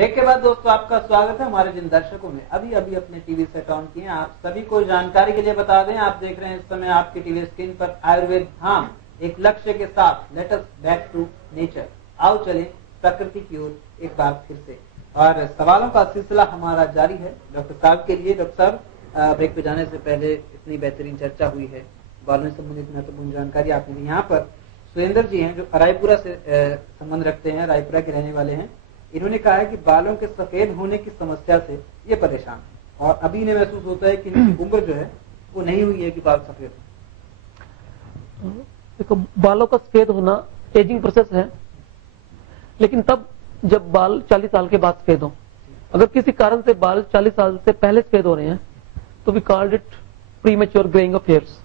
Break के बाद दोस्तों आपका स्वागत है। हमारे जिन दर्शकों ने अभी अभी अपने टीवी सेट ऑन किए, आप सभी को जानकारी के लिए बता दें, आप देख रहे हैं इस समय आपकी टीवी स्क्रीन पर आयुर्वेद धाम, एक लक्ष्य के साथ let us back to nature. आओ चलें प्रकृति की ओर एक बार फिर से। और सवालों का सिलसिला हमारा जारी है डॉक्टर साहब के लिए। डॉक्टर साहब, ब्रेक पे जाने से पहले इतनी बेहतरीन चर्चा हुई है, बालों से संबंधित महत्वपूर्ण जानकारी आपने दी। यहाँ पर सुरेंद्र जी हैं जो रायपुरा से संबंध रखते हैं, रायपुरा के रहने वाले हैं। इन्होंने कहा है कि बालों के सफेद होने की समस्या से ये परेशान है और अभी इन्हें महसूस होता है कि इनकी उम्र जो है वो नहीं हुई है कि बाल सफेद हो। देखो, बालों का सफेद होना एजिंग प्रोसेस है, लेकिन तब जब बाल 40 साल के बाद सफेद हो। अगर किसी कारण से बाल 40 साल से पहले सफेद हो रहे हैं तो we called it premature greying of hairs,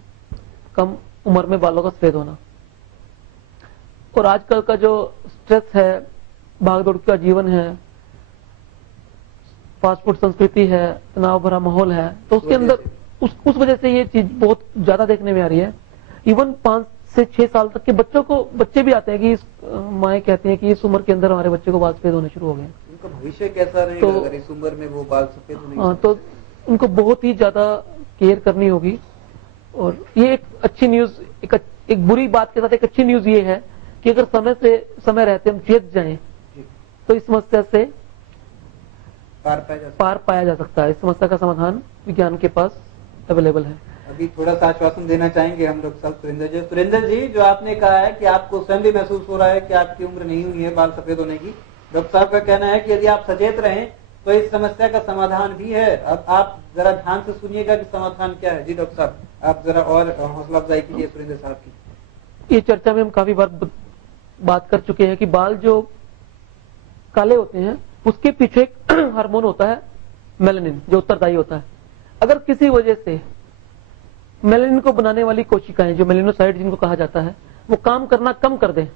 कम उम्र में बालों का सफेद होना। और आजकल का जो स्ट्रेस है, भागदौड़ का जीवन है, फास्ट फूड संस्कृति है, तनाव भरा माहौल है, तो उसके अंदर उस वजह से ये चीज बहुत ज्यादा देखने में आ रही है। इवन 5 से 6 साल तक के बच्चे भी आते हैं कि माएँ कहती हैं कि इस उम्र के अंदर हमारे बच्चे को बाल सफेद होने शुरू हो गए। उनका भविष्य कैसा रहेगा अगर इस उम्र में वो बाल सफेद होने? हाँ, तो उनको बहुत ही ज्यादा केयर करनी होगी। और ये एक अच्छी न्यूज, एक बुरी बात के साथ एक अच्छी न्यूज ये है कि अगर समय रहते हम चेत जाएं तो इस समस्या से पार पाया जा सकता है। इस समस्या का समाधान विज्ञान के पास अवेलेबल है। अभी थोड़ा सा आश्वासन देना चाहेंगे हम लोग सब सुरेंद्र जी, जो आपने कहा है कि आपको स्वयं भी महसूस हो रहा है कि आपकी उम्र नहीं हुई है बाल सफेद होने की। डॉक्टर साहब का कहना है कि यदि आप सचेत रहें तो इस समस्या का समाधान भी है। अब आप जरा ध्यान से सुनिएगा कि समाधान क्या है। जी डॉक्टर साहब, आप जरा और हौसला अफजाई कीजिए सुरेंद्र साहब की। ये चर्चा में हम काफी बार बात कर चुके हैं कि बाल जो काले होते हैं उसके पीछे एक हार्मोन होता है मेलानिन, जो उत्तरदायी होता है। अगर किसी वजह से मेलानिन को बनाने वाली कोशिकाएं, जो मेलानोसाइट जिनको कहा जाता है, वो काम करना कम कर दें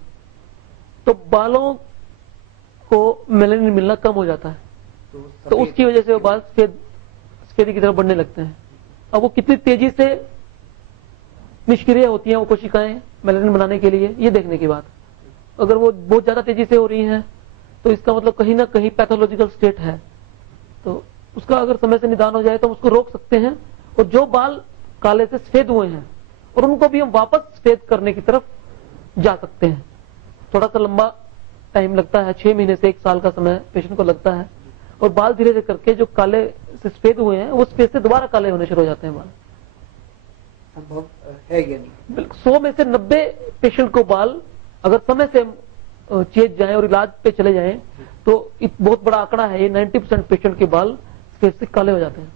तो बालों को मेलानिन मिलना कम हो जाता है। तो उसकी वजह से वो बाल सफेदी की तरफ बढ़ने लगते हैं। अब वो कितनी तेजी से निष्क्रिय होती हैं वो कोशिकाएं मेलानिन बनाने के लिए, ये देखने की बात। अगर वो बहुत ज्यादा तेजी से हो रही हैं तो इसका मतलब कहीं ना कहीं पैथोलॉजिकल स्टेट है। तो उसका अगर समय से निदान हो जाए तो हम उसको रोक सकते हैं। और जो बाल काले से सफेद हुए हैं और उनको भी हम वापस सफेद करने की तरफ जा सकते हैं। थोड़ा सा लंबा टाइम लगता है, 6 महीने से 1 साल का समय पेशेंट को लगता है। और बाल धीरे धीरे करके जो काले से सफेद हुए हैं वो सफेद से दोबारा काले होने शुरू हो जाते हैं बाल। संभव है ये नहीं। 100 में से 90 पेशेंट को बाल अगर समय से चेत जाए और इलाज पे चले जाएं तो बहुत बड़ा आंकड़ा है ये, 90% पेशेंट के बाल सफेद से काले हो जाते हैं।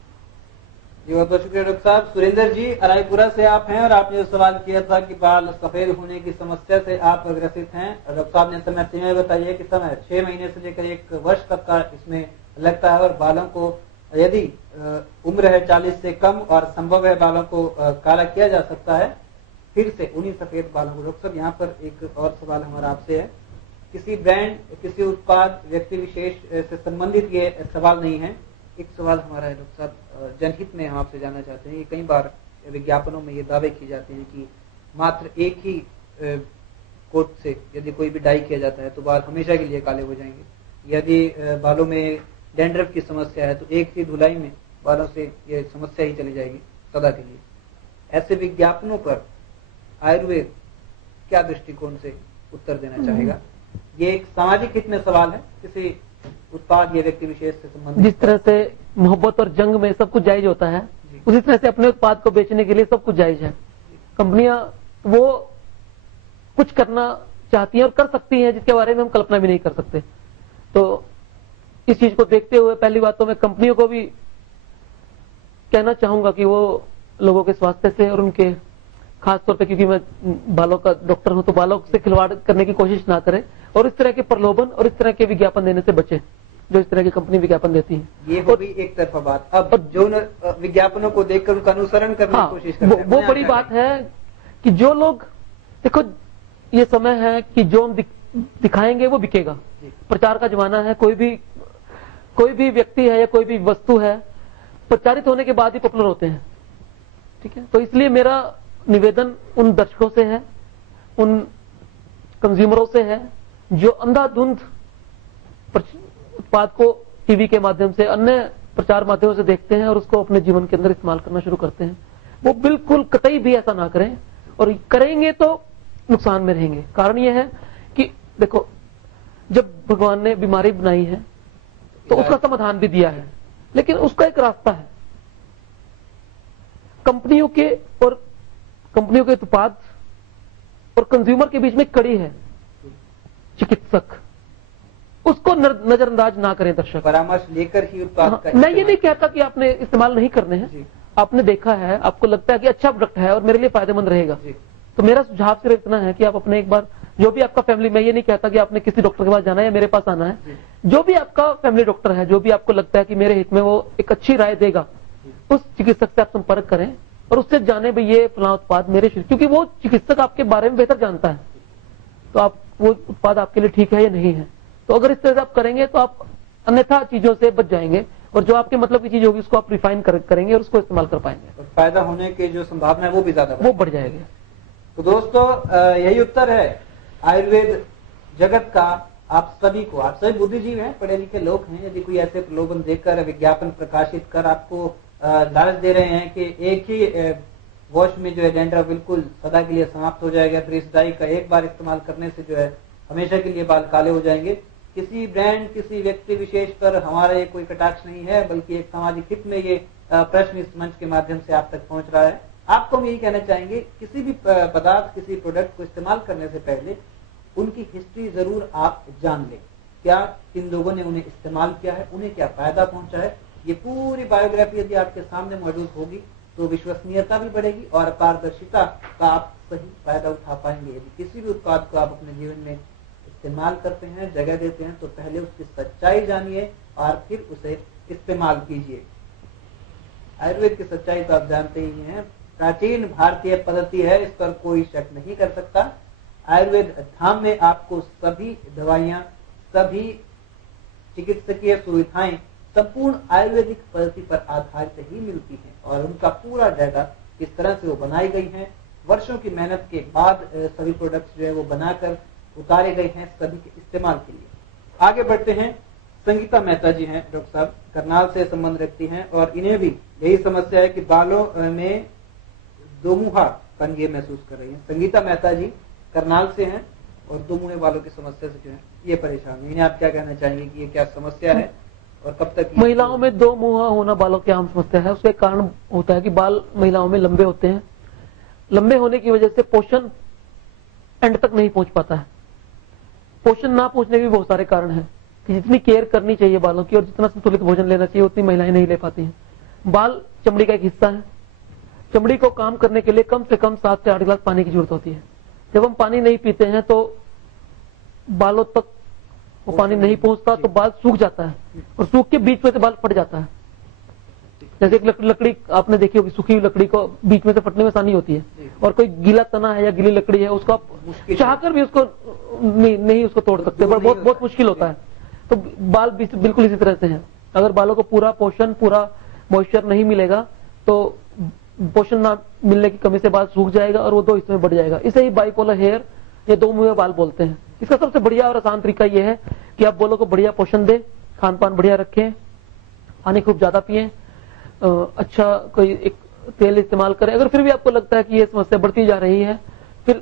जी बहुत बहुत शुक्रिया डॉक्टर साहब। सुरेंद्र जी रायपुरा से आप हैं और आपने जो सवाल किया था कि बाल सफेद होने की समस्या से आप ग्रसित हैं। डॉक्टर साहब ने समय सीमा बताइए कि समय 6 महीने से लेकर 1 वर्ष तक का इसमें लगता है। और बालों को यदि उम्र है 40 से कम और संभव है बालों को काला किया जा सकता है फिर से उन्हीं सफेद बालों को। डॉक्टर साहब यहाँ पर एक और सवाल हमारा आपसे है, किसी ब्रांड, किसी उत्पाद, व्यक्ति विशेष से संबंधित ये सवाल नहीं है। एक सवाल हमारा है डॉक्टर साहब, जनहित में हम आपसे जानना चाहते हैं। कई बार विज्ञापनों में ये दावे किए जाते हैं कि मात्र एक ही कोट से यदि कोई भी डाई किया जाता है तो बाल हमेशा के लिए काले हो जाएंगे। यदि बालों में डैंड्रफ की समस्या है तो एक ही धुलाई में बालों से ये समस्या ही चली जाएगी सदा के लिए। ऐसे विज्ञापनों पर आयुर्वेद क्या दृष्टिकोण से उत्तर देना चाहेगा? ये एक सामाजिक हित में सवाल है, किसी उत्पाद या व्यक्ति विशेष से संबंधित। जिस तरह से मोहब्बत और जंग में सब कुछ जायज होता है, उसी तरह से अपने उत्पाद को बेचने के लिए सब कुछ जायज है। कंपनियां वो कुछ करना चाहती हैं और कर सकती हैं जिसके बारे में हम कल्पना भी नहीं कर सकते। तो इस चीज को देखते हुए पहली बात तो मैं कंपनियों को भी कहना चाहूंगा कि वो लोगों के स्वास्थ्य से और उनके खास तौर पे, क्योंकि मैं बालों का डॉक्टर हूं, तो बालों से खिलवाड़ करने की कोशिश ना करें और इस तरह के प्रलोभन और इस तरह के विज्ञापन देने से बचें जो इस तरह की कंपनी विज्ञापन देती है। ये हो भी एक तरफा बात। अब जो विज्ञापनों को देखकर उनका अनुसरण करने की कोशिश करते हैं, वो बड़ी बात है कि जो लोग, देखो ये समय है कि जो हम दिखाएंगे वो बिकेगा। प्रचार का जमाना है। कोई भी व्यक्ति है या कोई भी वस्तु है प्रचारित होने के बाद ही पॉपुलर होते हैं। ठीक है, तो इसलिए मेरा निवेदन उन दर्शकों से है, उन कंज्यूमरों से है जो अंधाधुंध उत्पाद को टीवी के माध्यम से, अन्य प्रचार माध्यमों से देखते हैं और उसको अपने जीवन के अंदर इस्तेमाल करना शुरू करते हैं, वो बिल्कुल कतई भी ऐसा ना करें, और करेंगे तो नुकसान में रहेंगे। कारण यह है कि देखो, जब भगवान ने बीमारी बनाई है तो उसका समाधान भी दिया है, लेकिन उसका एक रास्ता है। कंपनियों के उत्पाद और कंज्यूमर के बीच में कड़ी है, चिकित्सक, उसको नजरअंदाज ना करें। दर्शक परामर्श लेकर ही उत्पाद का, मैं ये नहीं कहता कि आपने इस्तेमाल नहीं करने हैं, आपने देखा है, आपको लगता है कि अच्छा प्रोडक्ट है और मेरे लिए फायदेमंद रहेगा, तो मेरा सुझाव सिर्फ इतना है कि आप अपने एक बार, जो भी आपका फैमिली, मैं ये नहीं कहता कि आपने किसी डॉक्टर के पास जाना है या मेरे पास आना है, जो भी आपका फैमिली डॉक्टर है, जो भी आपको लगता है कि मेरे हित में वो एक अच्छी राय देगा, उस चिकित्सक से आप संपर्क करें और उससे जाने भाई ये फलां उत्पाद मेरे शरीर, क्योंकि वो चिकित्सक आपके बारे में बेहतर जानता है, तो आप वो उत्पाद आपके लिए ठीक है या नहीं है। तो अगर इस तरह से आप करेंगे तो आप अन्यथा चीजों से बच जाएंगे, और जो आपके मतलब की चीज होगी उसको आप रिफाइन करेंगे और उसको इस्तेमाल कर पाएंगे, और फायदा होने की जो संभावना है वो भी ज्यादा वो बढ़ जाएगी। तो दोस्तों, यही उत्तर है आयुर्वेद जगत का। आप सभी को, आप सभी बुद्धिजीवी हैं, पढ़े लिखे लोग हैं, यदि कोई ऐसे प्रलोभन देकर, विज्ञापन प्रकाशित कर आपको लालच दे रहे हैं कि एक ही वॉश में जो है डैंड्रफ बिल्कुल सदा के लिए समाप्त हो जाएगा, फिर इस डाई का एक बार इस्तेमाल करने से जो है हमेशा के लिए बाल काले हो जाएंगे, किसी ब्रांड, किसी व्यक्ति विशेष पर हमारा ये कोई कटाक्ष नहीं है, बल्कि एक सामाजिक हित में ये प्रश्न इस मंच के माध्यम से आप तक पहुंच रहा है। आपको हम यही कहना चाहेंगे, किसी भी पदार्थ, किसी प्रोडक्ट को इस्तेमाल करने से पहले उनकी हिस्ट्री जरूर आप जान लें। क्या किन लोगों ने उन्हें इस्तेमाल किया है, उन्हें क्या फायदा पहुंचा है, ये पूरी बायोग्राफी यदि आपके सामने मौजूद होगी तो विश्वसनीयता भी बढ़ेगी और पारदर्शिता का आप सही फायदा उठा पाएंगे। यदि किसी भी उत्पाद को आप अपने जीवन में इस्तेमाल करते हैं, जगह देते हैं, तो पहले उसकी सच्चाई जानिए और फिर उसे इस्तेमाल कीजिए। आयुर्वेद की सच्चाई तो आप जानते ही हैं, प्राचीन भारतीय पद्धति है, इस पर कोई शक नहीं कर सकता। आयुर्वेद धाम में आपको सभी दवाइयां, सभी चिकित्सकीय सुविधाएं संपूर्ण आयुर्वेदिक पद्धति पर आधारित ही मिलती हैं, और उनका पूरा डाटा किस तरह से वो बनाई गई है, वर्षों की मेहनत के बाद सभी प्रोडक्ट्स जो है वो बनाकर उतारे गए हैं सभी के इस्तेमाल के लिए। आगे बढ़ते हैं। संगीता मेहता जी हैं, डॉक्टर साहब, करनाल से संबंध रखती हैं, और इन्हें भी यही समस्या है कि बालों में दोमुहापन ये महसूस कर रही है। संगीता मेहता जी करनाल से हैं और दोमुहे बालों की समस्या से जो है ये परेशान है। इन्हें आप क्या कहना चाहेंगे कि ये क्या समस्या है और कब तक? महिलाओं में दो मुहा होना बालों की आम समस्या है। उसके कारण होता है कि बाल महिलाओं में लंबे होते हैं। लंबे होने की वजह से पोषण एंड तक नहीं पहुंच पाता है। पोषण ना पहुंचने के भी बहुत सारे कारण हैं कि जितनी केयर करनी चाहिए बालों की और जितना संतुलित भोजन लेना चाहिए उतनी महिलाएं नहीं ले पाती हैं। बाल चमड़ी का एक हिस्सा है। चमड़ी को काम करने के लिए कम से कम 7 से 8 गिलास पानी की जरूरत होती है। जब हम पानी नहीं पीते हैं तो बालों तक वो पानी नहीं पहुंचता, तो बाल सूख जाता है और सूख के बीच में से बाल फट जाता है। जैसे एक लकड़ी आपने देखी होगी, सूखी हुई लकड़ी को बीच में से फटने में आसानी होती है, और कोई गीला तना है या गीली लकड़ी है उसको आप चाहकर भी उसको नहीं उसको तोड़ सकते, पर बहुत मुश्किल होता है। तो बाल बिल्कुल इसी तरह से हैं। अगर बालों को पूरा पोषण, पूरा मॉइस्चर नहीं मिलेगा तो पोषण ना मिलने की कमी से बाल सूख जाएगा और वो 2 हिस्सों में बढ़ जाएगा। इसे ही बाइपोलर हेयर या 2 मुंहे बाल बोलते हैं। इसका सबसे बढ़िया और आसान तरीका यह है कि आप बालों को बढ़िया पोषण दें, खान पान बढ़िया रखें, पानी खूब ज्यादा पिएं, अच्छा कोई एक तेल इस्तेमाल करें। अगर फिर भी आपको लगता है कि ये समस्या बढ़ती जा रही है, फिर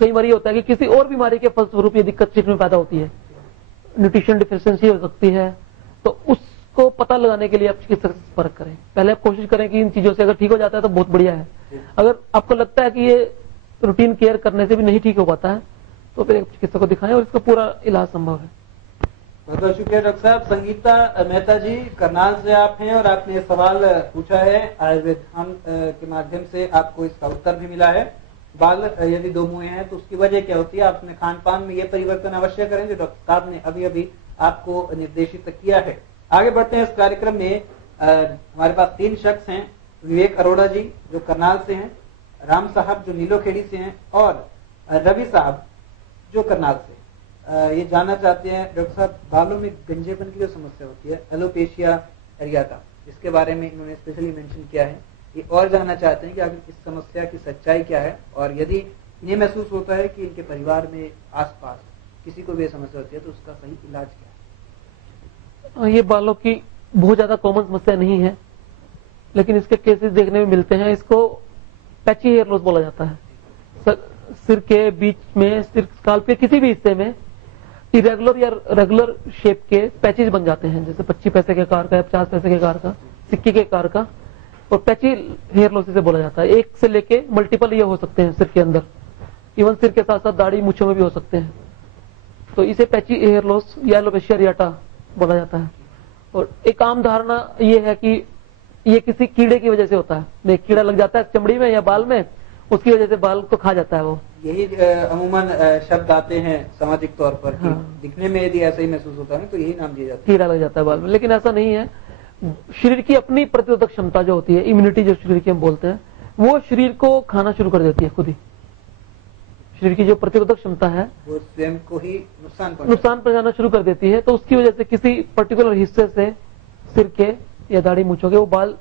कई बार ये होता है कि किसी और बीमारी के फलस्वरूप ये दिक्कत शरीर में पैदा होती है, न्यूट्रिशन डिफिशिएंसी हो सकती है, तो उसको पता लगाने के लिए आप चिकित्सक से संपर्क करें। पहले आप कोशिश करें कि इन चीजों से अगर ठीक हो जाता है तो बहुत बढ़िया है। अगर आपको लगता है कि ये रूटीन केयर करने से भी नहीं ठीक हो पाता है तो फिर चिकित्सक को दिखाएं और इसका पूरा इलाज संभव है। बहुत बहुत शुक्रिया डॉक्टर साहब। संगीता मेहता जी, करनाल से आप हैं और आपने सवाल पूछा है, आयुर्वेद धाम के माध्यम से आपको इसका उत्तर भी मिला है। बाल यदि 2 मुंहे हैं तो उसकी वजह क्या होती है? आप अपने खान पान में ये परिवर्तन अवश्य करें जो डॉक्टर साहब ने अभी अभी आपको निर्देशित किया है। आगे बढ़ते हैं इस कार्यक्रम में। हमारे पास 3 शख्स हैं। विवेक अरोड़ा जी जो करनाल से हैं, राम साहब जो नीलोखेड़ी से हैं, और रवि साहब जो करनाल से। ये जानना चाहते हैं डॉक्टर साहब, बालों में गंजेपन की जो समस्या होती है, एलोपेशिया एरियाटा, इसके बारे में इन्होंने स्पेशली मेंशन किया है। ये और जानना चाहते हैं कि आखिर इस समस्या की सच्चाई क्या है, और यदि इन्हें महसूस होता है कि इनके परिवार में आसपास किसी को भी ये समस्या होती है तो उसका सही इलाज क्या ये बालों की बहुत ज्यादा कॉमन समस्या नहीं है, लेकिन इसके केसेस देखने में मिलते हैं। इसको पैची हेयर लॉस बोला जाता है। सिर के बीच में, सिर स्काल्प के किसी भी हिस्से में इरेगुलर या रेगुलर शेप के पैचेज बन जाते हैं, जैसे 25 पैसे के आकार का या 50 पैसे के आकार का, सिक्के के आकार का, और पैची हेयर लॉस इसे बोला जाता है। एक से लेके मल्टीपल ये हो सकते हैं सिर के अंदर, इवन सिर के साथ साथ दाढ़ी मूंछों में भी हो सकते हैं। तो इसे पैची हेयर लॉस या एलोपेशिया एरियाटा बोला जाता है। और एक आम धारणा ये है कि ये किसी कीड़े की वजह से होता है। एक कीड़ा लग जाता है चमड़ी में या बाल में, उसकी वजह से बाल को खा जाता है वो। यही अमूमन शब्द आते हैं सामाजिक तौर पर कि दिखने में यदि ऐसा ही महसूस होता है तो यही नाम दिया जाता है, कीड़ा लग जाता है बाल में। लेकिन ऐसा नहीं है। शरीर की अपनी प्रतिरोधक क्षमता जो होती है, इम्यूनिटी जो शरीर की हम बोलते हैं, वो शरीर को खाना शुरू कर देती है खुद ही। शरीर की जो प्रतिरोधक क्षमता है वो स्वयं को ही नुकसान पहुंचाना शुरू कर देती है। तो उसकी वजह से किसी पर्टिकुलर हिस्से से सिर के या दाढ़ी मूंछों के वो बाल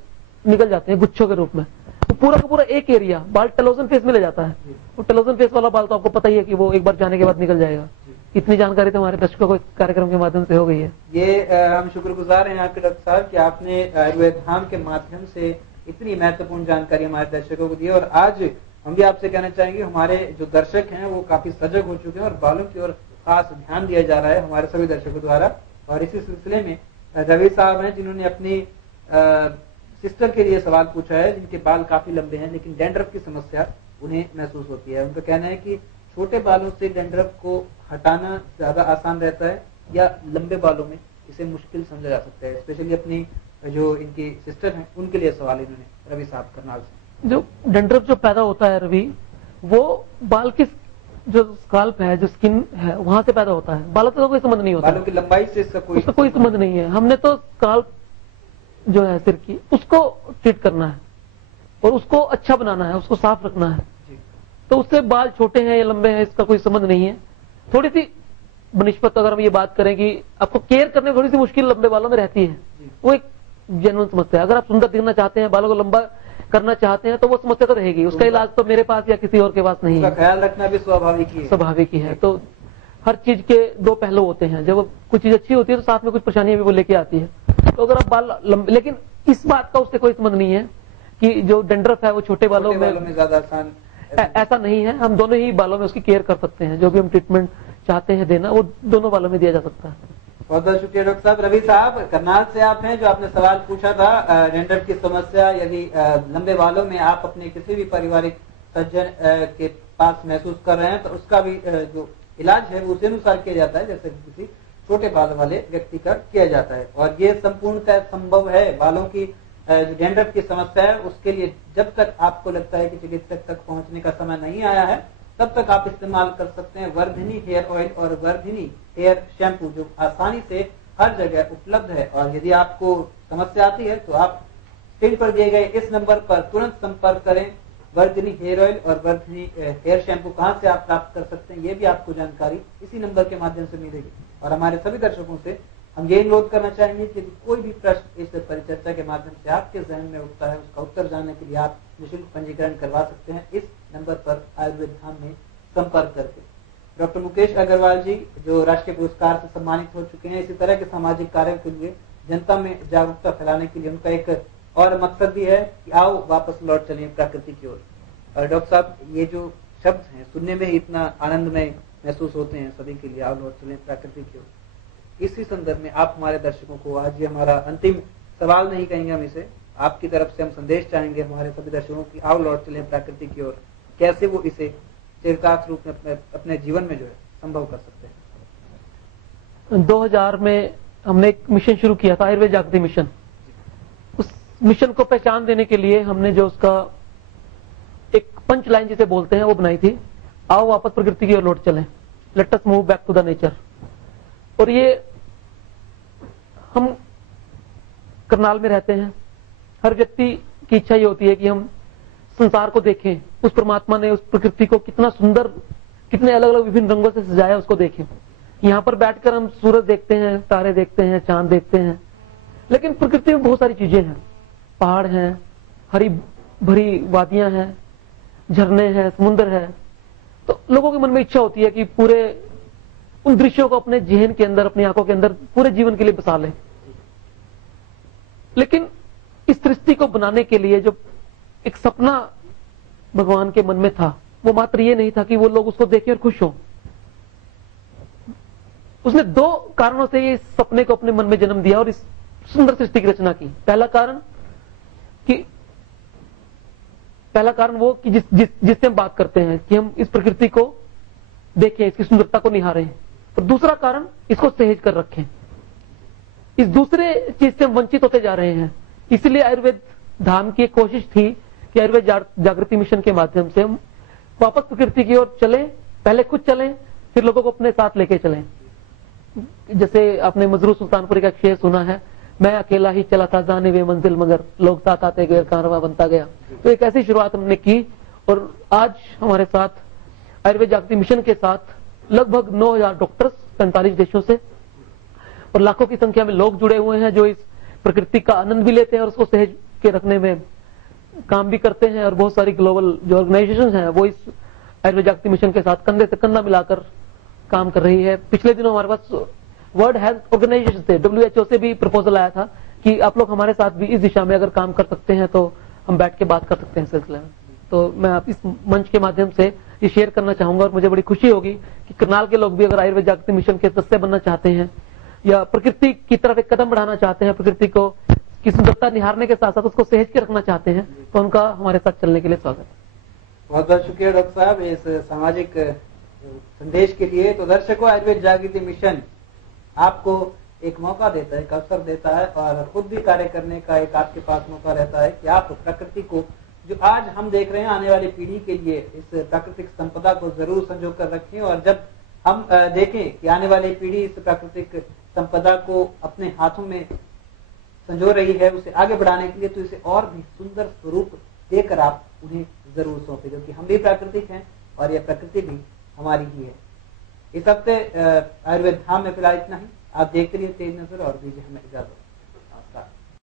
निकल जाते हैं गुच्छों के रूप में। तो पूरा का पूरा एक एरिया बाल टेलोजन फेस में ले जाता है। वो टेलोजन फेस वाला बाल तो आपको पता ही है कि वो एक बार जाने के बाद निकल जाएगा। इतनी जानकारी तो हमारे दर्शकों को कार्यक्रम के माध्यम से हो गई है। ये हम शुक्रगुजार हैं आपके डॉक्टर साहब कि आपने आयुर्वेद धाम के माध्यम से इतनी महत्वपूर्ण जानकारी हमारे दर्शकों को दी। और आज हम भी आपसे कहना चाहेंगे, हमारे जो दर्शक हैं वो काफी सजग हो चुके हैं और बालों की ओर खास ध्यान दिया जा रहा है हमारे सभी दर्शकों द्वारा। और इसी सिलसिले में रवि साहब हैं जिन्होंने अपनी सिस्टर के लिए सवाल पूछा है, जिनके बाल काफी लंबे हैं लेकिन डैंड्रफ की समस्या उन्हें महसूस होती है। उनका कहना है कि छोटे बालों से डैंड्रफ को हटाना ज्यादा आसान रहता है या लंबे बालों में इसे मुश्किल समझा जा सकता है। स्पेशली अपनी जो इनकी सिस्टर हैं उनके लिए सवाल इन्होंने रवि साहब करनाल से। जो डैंड्रफ जो पैदा होता है रवि, वो बाल की जो स्काल्प है, जो स्किन है, वहां से पैदा होता है। बालों से कोई संबंध नहीं होता, बालों की लंबाई से इसका कोई संबंध नहीं है। हमने तो स्काल्प जो है सिर की, उसको ट्रीट करना है और उसको अच्छा बनाना है, उसको साफ रखना है। तो उससे बाल छोटे हैं या लंबे हैं इसका कोई संबंध नहीं है। थोड़ी सी बनिस्बत अगर हम ये बात करें कि आपको केयर करने में थोड़ी सी मुश्किल लंबे बालों में रहती है, वो एक जेन्युइन समस्या है। अगर आप सुंदर दिखना चाहते हैं, बालों को लंबा करना चाहते हैं, तो वो समस्या तो रहेगी। उसका इलाज तो मेरे पास या किसी और के पास नहीं है। ख्याल रखना भी स्वाभाविक ही है। तो हर चीज के दो पहलू होते हैं। जब कुछ चीज अच्छी होती है तो साथ में कुछ परेशानियां भी वो लेके आती है। तो अगर आप बाल लंबे, लेकिन इस बात का उससे कोई संबंध नहीं है कि जो डैंड्रफ है वो छोटे बालों में ज्यादा आसान, ऐसा नहीं है। हम दोनों ही बालों में उसकी केयर कर सकते हैं। जो भी हम ट्रीटमेंट चाहते हैं देना, वो दोनों बालों में दिया जा सकता है। बहुत बहुत शुक्रिया डॉक्टर साहब। रवि साहब करनाल से आप हैं, जो आपने सवाल पूछा था डैंड्रफ की समस्या यदि लंबे बालों में आप अपने किसी भी पारिवारिक सज्जन के पास महसूस कर रहे हैं तो उसका भी जो इलाज है वो उसी अनुसार किया जाता है जैसे किसी छोटे बाल वाले व्यक्ति का किया जाता है। और ये संपूर्णतः संभव है। बालों की जो डैंड्रफ की समस्या है उसके लिए जब तक आपको लगता है कि चिकित्सक तक पहुंचने का समय नहीं आया है, तब तक आप इस्तेमाल कर सकते हैं वर्धिनी हेयर ऑयल और वर्धिनी हेयर शैम्पू, जो आसानी से हर जगह उपलब्ध है। और यदि आपको समस्या आती है तो आप स्क्रीन पर दिए गए इस नंबर पर तुरंत संपर्क करें। वर्धिनी हेयर ऑयल और वर्धिनी हेयर शैम्पू कहाँ से आप प्राप्त कर सकते हैं, ये भी आपको जानकारी इसी नंबर के माध्यम से मिलेगी। और हमारे सभी दर्शकों से हम ये अनुरोध करना चाहेंगे कि कोई भी प्रश्न इस परिचर्चा के माध्यम से आपके जहन में उठता है, उसका उत्तर जानने के लिए आप निःशुल्क पंजीकरण करवा सकते हैं इस नंबर पर आयुर्वेद धाम में संपर्क करके। डॉक्टर मुकेश अग्रवाल जी, जो राष्ट्रीय पुरस्कार से सम्मानित हो चुके हैं, इसी तरह के सामाजिक कार्यों के लिए जनता में जागरूकता फैलाने के लिए उनका एक और मकसद भी है कि आओ वापस लौट चलें प्रकृति की ओर। और डॉक्टर साहब, ये जो शब्द हैं सुनने में ही इतना आनंदमय महसूस होते हैं सभी के लिए, आओ लौट चलें प्रकृति की ओर। इसी संदर्भ में आप हमारे दर्शकों को, आज ये हमारा अंतिम सवाल नहीं कहेंगे हम इसे, आपकी तरफ से हम संदेश चाहेंगे हमारे सभी दर्शकों की, आओ लौट चलें प्रकृति की ओर। कैसे वो इसे चरितार्थ रूप में अपने जीवन में जो है संभव कर सकते हैं। 2000 में हमने एक मिशन शुरू किया था, आयुर्वेद जागृति मिशन। उस मिशन को पहचान देने के लिए हमने जो उसका एक पंच लाइन जिसे बोलते हैं वो बनाई थी, आओ वापस प्रकृति की ओर लौट चलें, let us move back to the nature. और ये हम करनाल में रहते हैं, हर व्यक्ति की इच्छा ये होती है कि हम संसार को देखें, उस परमात्मा ने उस प्रकृति को कितना सुंदर, कितने अलग अलग विभिन्न रंगों से सजाया उसको देखें। यहाँ पर बैठकर हम सूरज देखते हैं, तारे देखते हैं, चांद देखते हैं, लेकिन प्रकृति में बहुत सारी चीजें हैं, पहाड़ हैं, हरी भरी वादियां हैं, झरने हैं, समुद्र है। तो लोगों के मन में इच्छा होती है कि पूरे उन दृश्यों को अपने जहन के अंदर, अपनी आंखों के अंदर पूरे जीवन के लिए बसा लें। लेकिन इस सृष्टि को बनाने के लिए जो एक सपना भगवान के मन में था, वो मात्र ये नहीं था कि वो लोग उसको देखें और खुश हों। उसने दो कारणों से ये सपने को अपने मन में जन्म दिया और इस सुंदर सृष्टि की रचना की। पहला कारण वो कि जिससे हम बात करते हैं कि हम इस प्रकृति को देखें, इसकी सुंदरता को निहारें। और दूसरा कारण, इसको सहेज कर रखें। इस दूसरे चीज से हम वंचित होते जा रहे हैं। इसलिए आयुर्वेद धाम की एक कोशिश थी कि आयुर्वेद जागृति मिशन के माध्यम से हम वापस प्रकृति की ओर चले, पहले खुद चलें, फिर लोगों को अपने साथ लेके चलें। जैसे आपने मजरू सुल्तानपुरी का एक शेर सुना है, मैं अकेला ही चला था जाने वे मंजिल मगर लोग साथ आते गए कारवां बनता गया। तो एक ऐसी शुरुआत हमने की और आज हमारे साथ आयुर्वेद जागृति मिशन के साथ लगभग 9000 डॉक्टर्स 45 देशों से और लाखों की संख्या में लोग जुड़े हुए हैं, जो इस प्रकृति का आनंद भी लेते हैं और उसको सहेज के रखने में काम भी करते हैं। और बहुत सारी ग्लोबल जो ऑर्गेनाइजेशन हैं वो इस आयुर्वेद जागृति मिशन के साथ कंधे से कंधा मिलाकर काम कर रही है। पिछले दिनों हमारे पास वर्ल्ड हेल्थ ऑर्गेनाइजेशन से, WHO से भी प्रपोजल आया था कि आप लोग हमारे साथ भी इस दिशा में अगर काम कर सकते हैं तो हम बैठ के बात कर सकते हैं इस सिलसिले में। तो मैं आप इस मंच के माध्यम से ये शेयर करना चाहूंगा और मुझे बड़ी खुशी होगी कि करनाल के लोग भी अगर आयुर्वेद जागृति मिशन के सदस्य बनना चाहते हैं या प्रकृति की तरफ एक कदम बढ़ाना चाहते हैं, प्रकृति को की सुंदरता निहारने के साथ साथ उसको सहेज के रखना चाहते हैं, तो उनका हमारे साथ चलने के लिए स्वागत। बहुत बहुत शुक्रिया डॉक्टर साहब इस सामाजिक संदेश के लिए। तो दर्शकों, आयुर्वेद जागृति मिशन आपको एक मौका देता है, एक अवसर देता है और खुद भी कार्य करने का एक आपके पास मौका रहता है कि आप प्रकृति को, जो आज हम देख रहे हैं, आने वाली पीढ़ी के लिए इस प्राकृतिक संपदा को जरूर संजो कर रखें। और जब हम देखें कि आने वाली पीढ़ी इस प्राकृतिक संपदा को अपने हाथों में संजो रही है, उसे आगे बढ़ाने के लिए, तो इसे और भी सुंदर स्वरूप देकर आप उन्हें जरूर सौंपे, क्योंकि हम भी प्राकृतिक हैं और यह प्रकृति भी हमारी ही है। इस हफ्ते आयुर्वेद धाम में फिलहाल इतना ही। आप देखते रहिए तेज नजर और दीजिए हमें इजाजत।